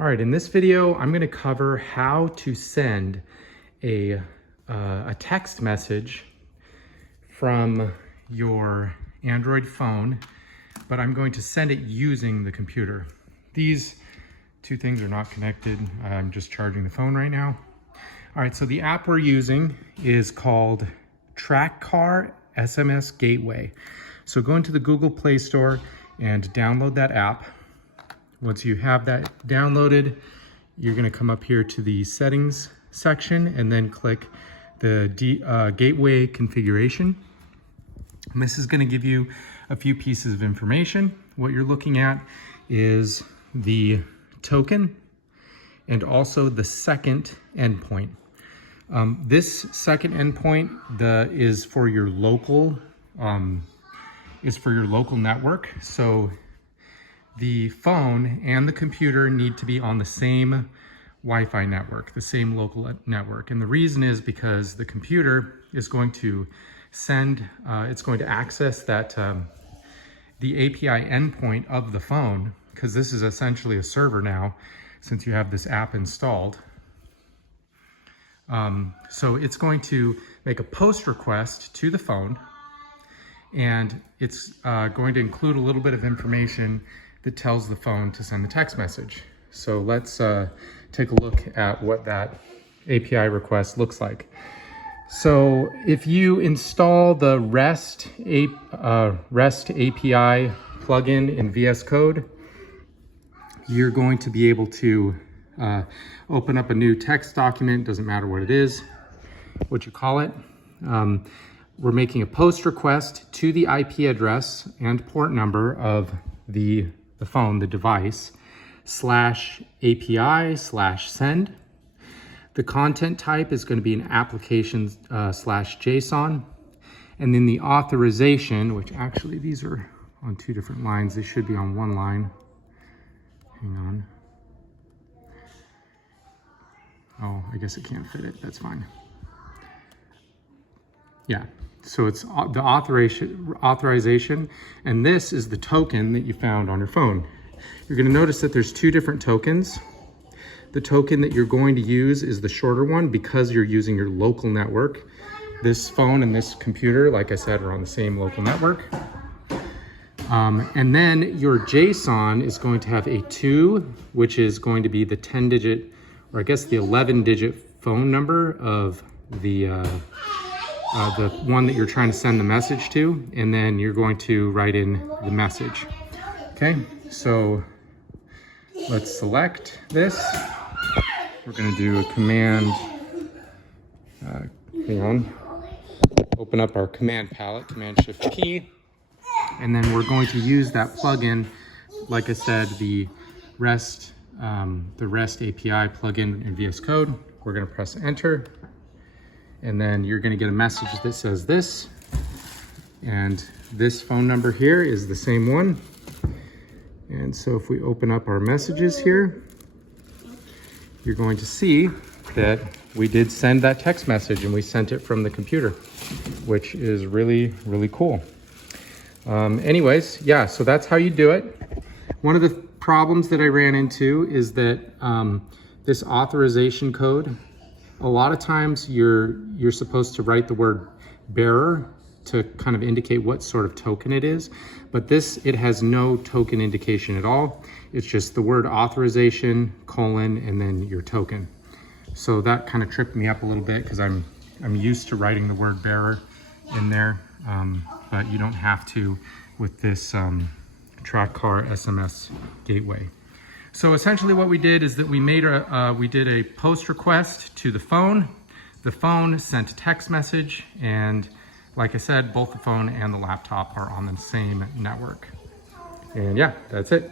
All right, in this video, I'm gonna cover how to send a text message from your Android phone, but I'm going to send it using the computer. These two things are not connected. I'm just charging the phone right now. All right, so the app we're using is called Traccar SMS Gateway. So go into the Google Play Store and download that app. Once you have that downloaded, you're gonna come up here to the settings section and then click the gateway configuration. And this is gonna give you a few pieces of information. What you're looking at is the token and also the second endpoint. This second endpoint is for your local network. So the phone and the computer need to be on the same Wi-Fi network, the same local network. And the reason is because the computer is going to send, it's going to access that, the API endpoint of the phone, because this is essentially a server now, since you have this app installed. So it's going to make a post request to the phone, and it's going to include a little bit of information that tells the phone to send the text message. So let's take a look at what that API request looks like. So if you install the REST API plugin in VS Code, you're going to be able to open up a new text document, doesn't matter what it is, what you call it. We're making a post request to the IP address and port number of the phone, the device, /API/send. The content type is going to be an application /JSON. And then the authorization, which actually these are on two different lines. They should be on one line. Hang on. Oh, I guess it can't fit it. That's fine. Yeah, so it's the authorization, and this is the token that you found on your phone. You're going to notice that there's two different tokens. The token that you're going to use is the shorter one because you're using your local network. This phone and this computer, like I said, are on the same local network. And then your JSON is going to have a 2, which is going to be the 10-digit, or I guess the 11-digit phone number of the one that you're trying to send the message to, and then you're going to write in the message. Okay, so let's select this. We're going to do a command, hang on, open up our command palette, Command-Shift-P, and then we're going to use that plugin, like I said, the REST API plugin in VS Code. We're going to press enter. And then you're going to get a message that says this, and this phone number here is the same one. And so if we open up our messages here, you're going to see that we did send that text message, and we sent it from the computer, which is really, really cool. Anyways, yeah, so that's how you do it. One of the problems that I ran into is that this authorization code, a lot of times you're supposed to write the word bearer to kind of indicate what sort of token it is, but it has no token indication at all. It's just the word authorization, colon, and then your token. So that kind of tripped me up a little bit because I'm used to writing the word bearer in there, but you don't have to with this Traccar SMS gateway. So essentially what we did is that we did a post request to the phone. The phone sent a text message, and like I said, both the phone and the laptop are on the same network. And yeah, that's it.